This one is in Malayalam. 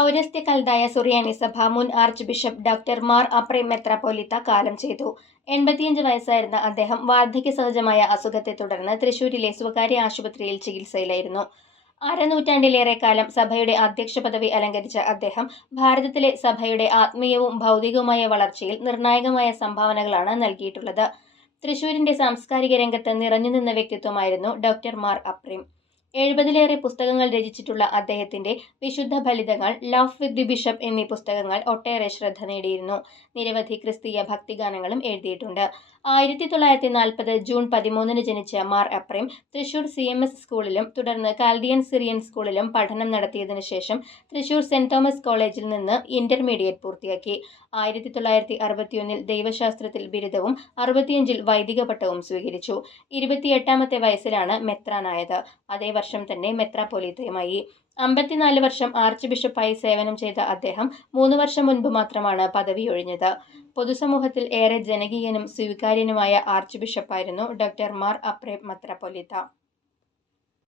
പൗരസ്ത്യ കൽതായ സുറിയാനി സഭ മുൻ archbishop doctor Mar Aprem മെത്രാപോലിത്ത കാലം ചെയ്തു. എൺപത്തിയഞ്ച് വയസ്സായിരുന്ന അദ്ദേഹം വാർദ്ധക്യ സഹജമായ അസുഖത്തെ തുടർന്ന് തൃശൂരിലെ സ്വകാര്യ ആശുപത്രിയിൽ ചികിത്സയിലായിരുന്നു. അരനൂറ്റാണ്ടിലേറെ കാലം സഭയുടെ അധ്യക്ഷ പദവി അലങ്കരിച്ച അദ്ദേഹം ഭാരതത്തിലെ സഭയുടെ ആത്മീയവും ഭൗതികവുമായ വളർച്ചയിൽ നിർണായകമായ സംഭാവനകളാണ് നൽകിയിട്ടുള്ളത്. തൃശൂരിന്റെ സാംസ്കാരിക രംഗത്ത് നിറഞ്ഞുനിന്ന വ്യക്തിത്വമായിരുന്നു ഡോക്ടർ മാർ അപ്രേം. എഴുപതിലേറെ പുസ്തകങ്ങൾ രചിച്ചിട്ടുള്ള അദ്ദേഹത്തിന്റെ വിശുദ്ധ ഫലിതങ്ങൾ ലവ് വിത്ത് ദി ബിഷപ്പ് എന്നീ പുസ്തകങ്ങൾ ഒട്ടേറെ ശ്രദ്ധ നേടിയിരുന്നു. നിരവധി ക്രിസ്തീയ ഭക്തിഗാനങ്ങളും എഴുതിയിട്ടുണ്ട്. ആയിരത്തി തൊള്ളായിരത്തി നാൽപ്പത് ജൂൺ പതിമൂന്നിന് ജനിച്ച Mar Aprem Thrissur C M S സ്കൂളിലും തുടർന്ന് കാൽഡിയൻ സിറിയൻ സ്കൂളിലും പഠനം നടത്തിയതിനു ശേഷം തൃശൂർ സെന്റ് തോമസ് കോളേജിൽ നിന്ന് ഇന്റർമീഡിയറ്റ് പൂർത്തിയാക്കി. ആയിരത്തി തൊള്ളായിരത്തി അറുപത്തിയൊന്നിൽ ദൈവശാസ്ത്രത്തിൽ ബിരുദവും അറുപത്തിയഞ്ചിൽ വൈദിക പട്ടവും സ്വീകരിച്ചു. ഇരുപത്തിയെട്ടാമത്തെ വയസ്സിലാണ് മെത്രാനായത് അതേ വർഷം തന്നെ മെത്രാപ്പൊലീത്തയുമായി. അമ്പത്തിനാല് വർഷം ആർച്ച് ബിഷപ്പായി സേവനം ചെയ്ത അദ്ദേഹം മൂന്ന് വർഷം മുൻപ് മാത്രമാണ് പദവി ഒഴിഞ്ഞത് പൊതുസമൂഹത്തിൽ ഏറെ ജനകീയനും സ്വീകാര്യനുമായ ആർച്ച് ബിഷപ്പായിരുന്നു ഡോക്ടർ മാർ അപ്രേ മെത്രാപ്പൊലീത്ത.